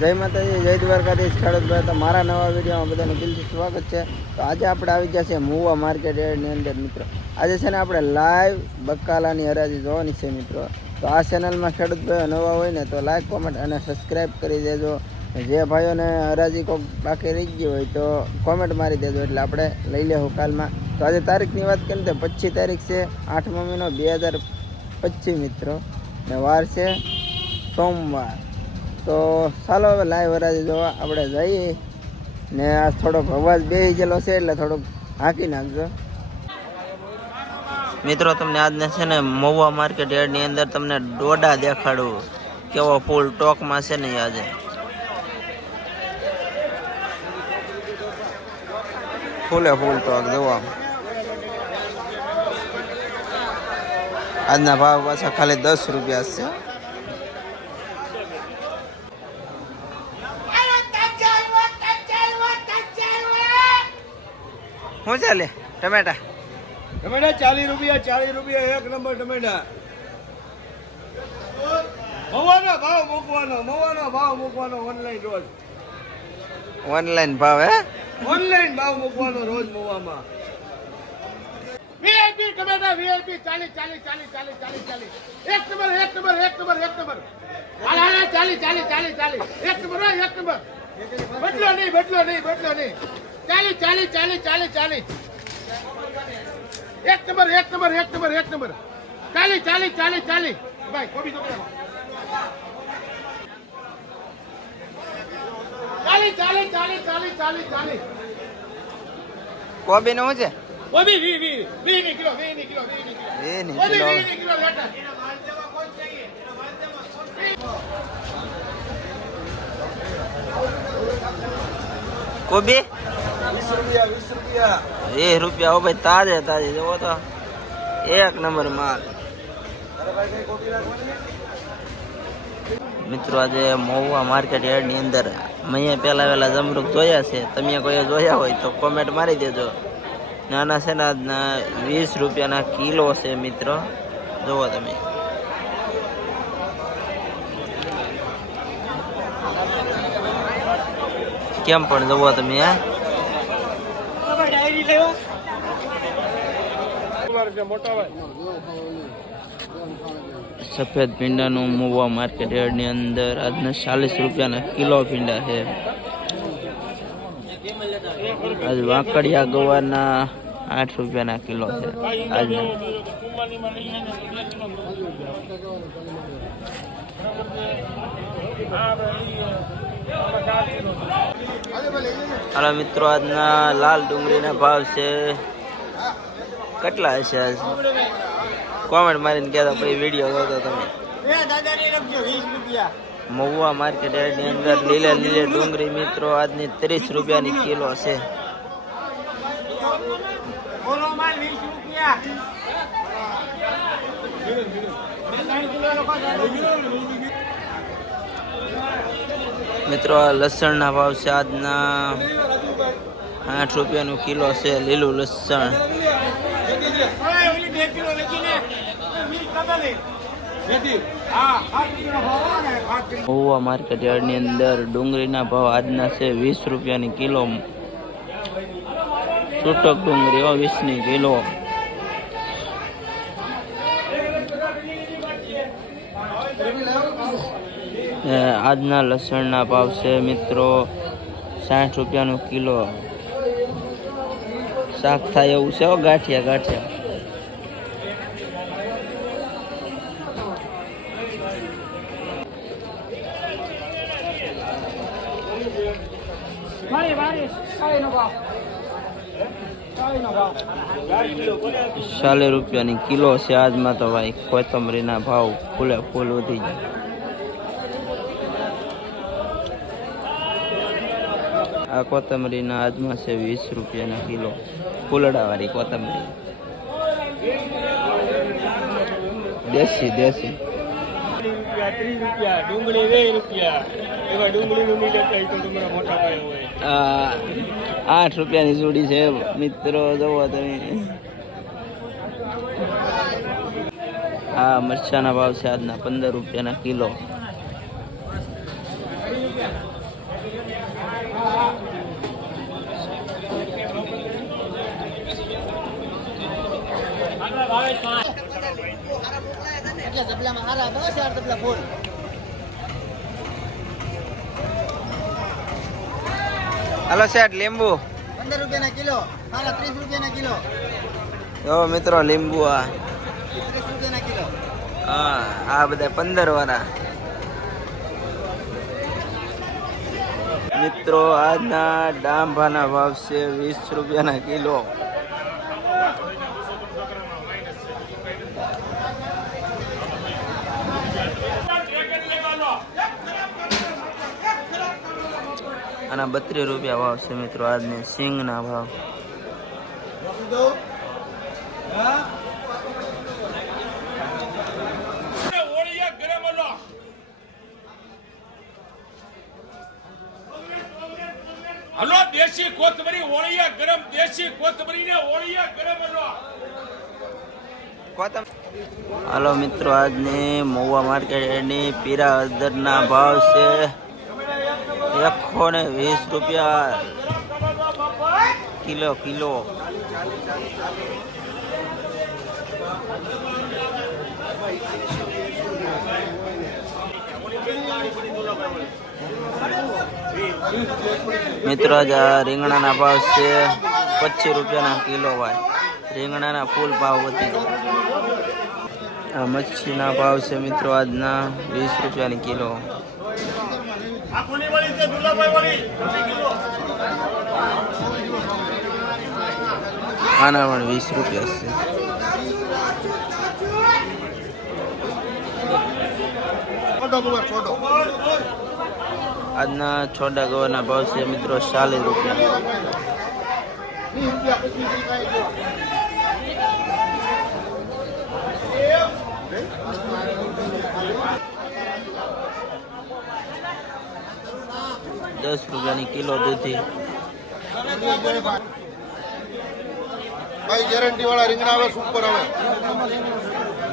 જય માતાજી, જય દ્વારકાધીશ, ખેડૂત ભાઈ. તો મારા નવા વિડીયોમાં બધાને દિલથી સ્વાગત છે. તો આજે આપણે આવી ગયા છે મુવા માર્કેટ એડની અંદર, મિત્રો. આજે છે ને આપણે લાઈવ બકાલાની હરાજી જોવાની છે, મિત્રો. તો આ ચેનલમાં ખેડૂત ભાઈઓ નવા હોય ને, તો લાઈક, કોમેન્ટ અને સબસ્ક્રાઈબ કરી દેજો. જે ભાઈઓને હરાજી કોક બાકી રહી ગઈ હોય તો કોમેન્ટ મારી દેજો, એટલે આપણે લઈ લેવું કાલમાં. તો આજે તારીખની વાત કરીએ તો પચીસ તારીખ છે આઠમા મહિનો બે હજાર પચીસ, મિત્રો. ને વાર છે સોમવાર. તો ચાલો હવે લાઈવ હરાજી જોવા આપણે જઈએ. ને આ થોડોક અવાજ બેસી ગયેલો છે એટલે થોડોક હાંકી નાખજો. મિત્રો તમને આજને છે ને મહુવા માર્કેટ યાર્ડની અંદર તમને ડોડા દેખાડું. કેવો ફૂલ ટોકમાં છે ને આજે ફૂલે ફૂલ ટોક જોવા આજના ભાવ પાછા ખાલી દસ રૂપિયા છે. શું લે ટમેટા. ટમેટા ચાલીસ રૂપિયા ચાલીસ રૂપિયા એક નંબર ટમેટા. મવાનો ભાવ મૂકવાનો મવાનો ભાવ મૂકવાનો ઓનલાઈન રોજ. ઓનલાઈન ભાવ હે? ઓનલાઈન ભાવ મૂકવાનો રોજ મવામાં. વીઆઈપી ટમેટા વીઆઈપી ચાલીસ ચાલીસ ચાલીસ ચાલીસ ચાલીસ ચાલીસ. એક નંબર એક નંબર એક નંબર એક નંબર. હાલ, ચાલીસ ચાલીસ ચાલીસ ચાલીસ. એક નંબર એક નંબર. બદલો નહીં બદલો નહીં બદલો નહીં. ચાલીસ ચાલી ચાલી ચાલી ચાલીસ એક નંબર એક નંબર એક નંબર એક નંબર. ચાલી ચાલીસ ચાલીસ ચાલીસ ભાઈ કોબી તો ચાલીસ ચાલીસ ચાલીસ ચાલીસ ચાલીસ ચાલી કોબી નું છે? કોબી વી વી વી ની કિલો વી ની કિલો વી ની કિલો. વી ની કિલો. લેટર કોબી? વીસ રૂપિયા. હો ભાઈ તાજે તાજે જોવો તો. એક નંબર માલ. મિત્રો આજે મહુવા માર્કેટ યાર્ડની અંદર મેં પહેલા વહેલા જમરૂખ જોયા છે. તમે કોઈ જોયા હોય તો કોમેન્ટ મારી દેજો. નાના છે ને વીસ રૂપિયાના કિલો છે મિત્રો. જુઓ તમે. કેમ પણ જુઓ તમે હે? સફેદ ભીંડાનું મુવા માર્કેટ યાર્ડની અંદર આજના ચાલીસ રૂપિયાના કિલો ભીંડા છે. આજ વાંકડિયા ગવારના આઠ રૂપિયાના કિલો છે. આજના. હાલો મિત્રો આજના લાલ ડુંગળીના ભાવ છે કેટલા હશે આજ? કોમેન્ટ મારીને કહેતા પછી વીડિયો જોતો તમે. મહુવા માર્કેટ યાર્ડની અંદર લીલે લીલે ડુંગળી મિત્રો આજની ત્રીસ રૂપિયાની કિલો છે. મિત્રો લસણના ભાવ છે આજના આઠ રૂપિયાનું કિલો છે લીલું લસણ. મહુવા માર્કેટ યાર્ડની અંદર ડુંગળીના ભાવ આજના છે વીસ રૂપિયાની કિલો. છૂટક ડુંગળી વીસની કિલો. આજના લસણના ભાવ છે મિત્રો સાઠ રૂપિયાનો કિલો. શાક થાય એવું છે હો ગાંઠિયા ગાંઠિયા. ચાલીસ રૂપિયાની કિલો છે આજમાં તો ભાઈ કોથમરીના ભાવ ફૂલે ફૂલ વધી જાય આ કોથમરીના આજમાં છે વીસ રૂપિયાના કિલો. ફૂલડાવાળી કોથમરી. દેશી દેશી. આઠ રૂપિયાની જોડી છે. મિત્રો જવો તમે. આ મરચાના ભાવ છે આજના પંદર રૂપિયાના કિલો. રૂપિયા જબલામાં હારા બસ યાર જબલા ફૂલ હાલો શેઠ લીંબુ. પંદર રૂપિયાના કિલો હારા ત્રીસ રૂપિયાના કિલો. જો મિત્રો લીંબુ આ. ત્રીસ રૂપિયાના કિલો. હા આ બધા પંદર વાળા મિત્રો આજના ડાંભાના ભાવ છે વીસ રૂપિયાના કિલો. આના બત્રીસ રૂપિયા ભાવ છે મિત્રો આજને સિંગના ભાવ. હલો દેશી કોથમરી ઓળિયા ગરમ દેશી કોથમરી ને ઓળિયા ગરમ હલો. હાલો મિત્રો આજની મહુવા માર્કેટની પીરા અદરના ભાવ છે. એકસો ને વીસ રૂપિયા. Kilo kilo. મિત્રો આ રીંગણાના ભાવ છે પચીસ રૂપિયાના કિલો ભાઈ રીંગણાના ફૂલ ભાવ વધી મચ્છીના ભાવ છે મિત્રો, આજના વીસ રૂપિયાની કિલો. આના પણ વીસ રૂપિયા છે. આજના છોડા ગવારના ભાવ છે મિત્રો ચાલીસ રૂપિયા. દસ રૂપિયાની કિલો દૂધી. ભાઈ ગેરંટી વાળા રીંગણા આવે સુપર આવે.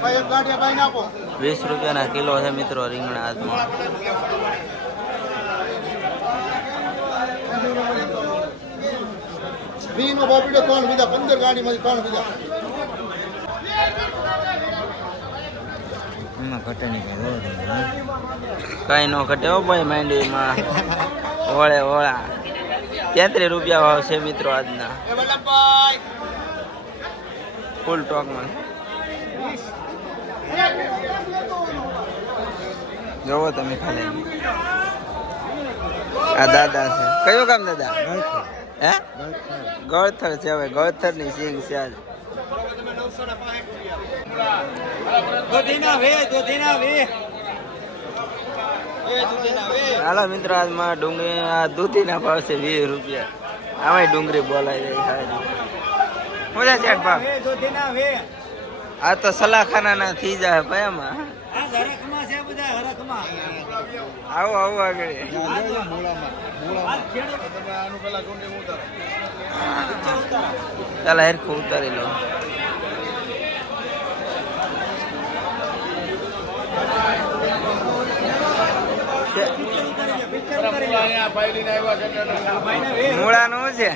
ભાઈ એક ગાંઠિયા ભાઈ આપો વીસ રૂપિયાના કિલો છે મિત્રો રીંગણા હાથમાં. વી નો બોપીડો ત્રણ બીજા પંદર ગાડીમાંથી ત્રણ બીજા કઈ નો ઘટે ભાઈ માંડવીમાં. ઓળે ઓળા તેત્રીસ રૂપિયા ભાવ છે મિત્રો આજના. ફૂલ ટોકમાં જોવો તમે ખાલી. આ દાદા છે. કયું કામ દાદા? હે? ગળથર. છે હવે. ગળથરની સિંગ છે આજ. હાલો મિત્રો આજમાં ડુંગળી, આ દૂધીના ભાવ છે વીસ રૂપિયા. આમાં ડુંગળી બોલાઈ રહી સારી મોજા ભાવ. આ તો સલાખાના ના થઈ જાય ભાઈ આમાં. આવો આવો આગળ. ચાલ, હેરખું ઉતારી લો અહીંયા ભાઈ લઈને આવ્યા છે એટલે મૂળાનું છે.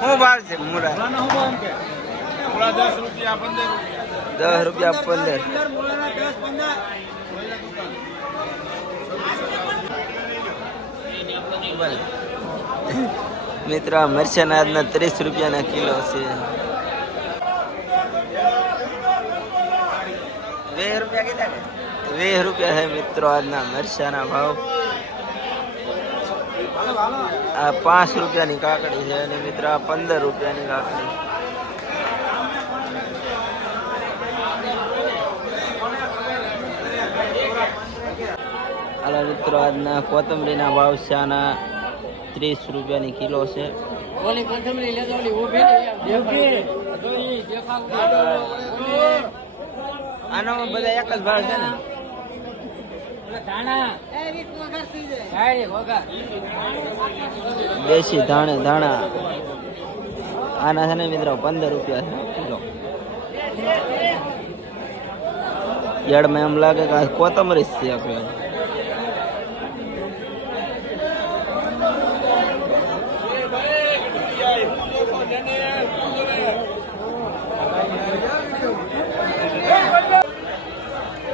શું ભાવ છે મૂળા? દસ રૂપિયા પંદર. મિત્ર આ મરચાં આજના ત્રીસ રૂપિયાના કિલો છે. વીસ રૂપિયા કીધા ને વીસ રૂપિયા છે મિત્રો આજના મરચાના ભાવ. આ પાંચ રૂપિયાની કાકડી છે અને મિત્ર આ પંદર રૂપિયાની કાકડી. હાલો મિત્રો આજના કોથમરીના ભાવ છે આના ત્રીસ રૂપિયાની કિલો છે. આનો બધા એક જ ભાવ છે ને? દેશી ધાણે ધાણા. આના છે ને મિત્રો પંદર રૂપિયા છે કિલો. યાર્ડમાં એમ લાગે કે આ કોથમરી જ છે આપણે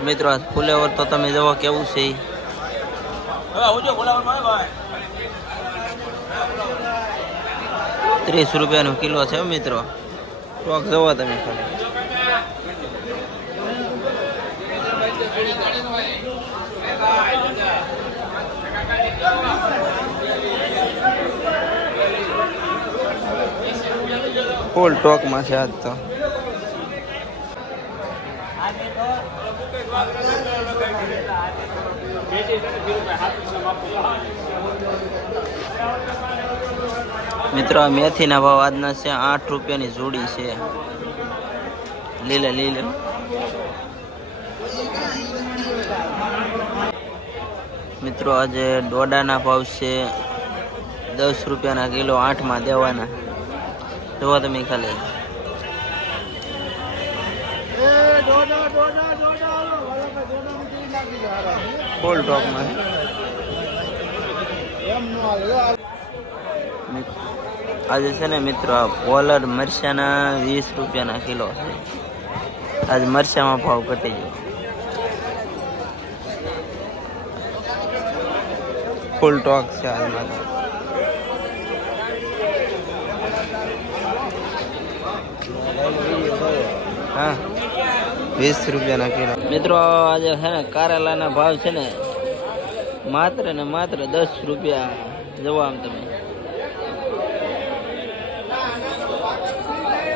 મિત્રો આ ફુલેવર તો તમે જુઓ કેવું છે ઈ. ત્રીસ રૂપિયાનો કિલો છે હો મિત્રો ટોક જુઓ તમે ખાલી ફૂલ ટોકમાં છે આજ તો મિત્રો મેથીના ભાવ આજના છે આઠ રૂપિયાની જોડી છે. લીલે લીલે મિત્રો, આજે ડોડાના ભાવ છે દસ રૂપિયાના કિલો આઠમાં દેવાના. જોવા તમે ખાલી. ફૂલ. મિત- આજે છે ને મિત્રો આ પોલર મરચાના વીસ રૂપિયાના કિલો છે આજે મરચામાં ભાવ ઘટી ગયો ફૂલ ટોક છે આજમાં તો. હા વીસ રૂપિયાના કિલો. મિત્રો આજે છે ને કારેલાના ભાવ છે ને, માત્ર ને માત્ર દસ રૂપિયા જવા આમ તમે.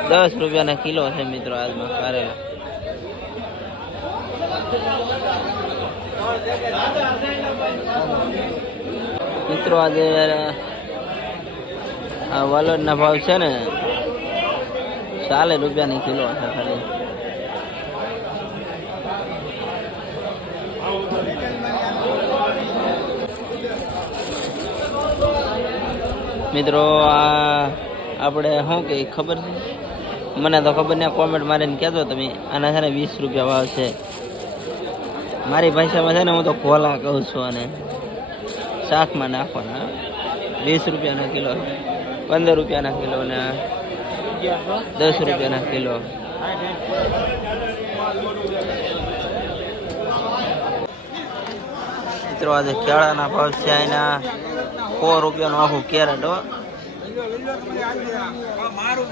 દસ રૂપિયાના કિલો છે મિત્રો આજમાં કારેલા. મિત્રો આજે આ વલોડના ભાવ છે ને, ચાલીસ રૂપિયાની કિલો છે ખાલી મિત્રો, આ આપણે શું કે ખબર છે? મને તો ખબર નહીં કોમેન્ટ મારીને કહેજો તમે. આના છે ને વીસ રૂપિયા ભાવ છે. મારી ભાષામાં છે ને હું તો ખોલા કહું છું અને શાકમાં નાખવાના વીસ રૂપિયાના કિલો, પંદર રૂપિયાના કિલો ને દસ રૂપિયાના કિલો. મિત્રો, આજે કેળાના ભાવ છે એના સો રૂપિયાનું આખું કેરેટ હો. મારું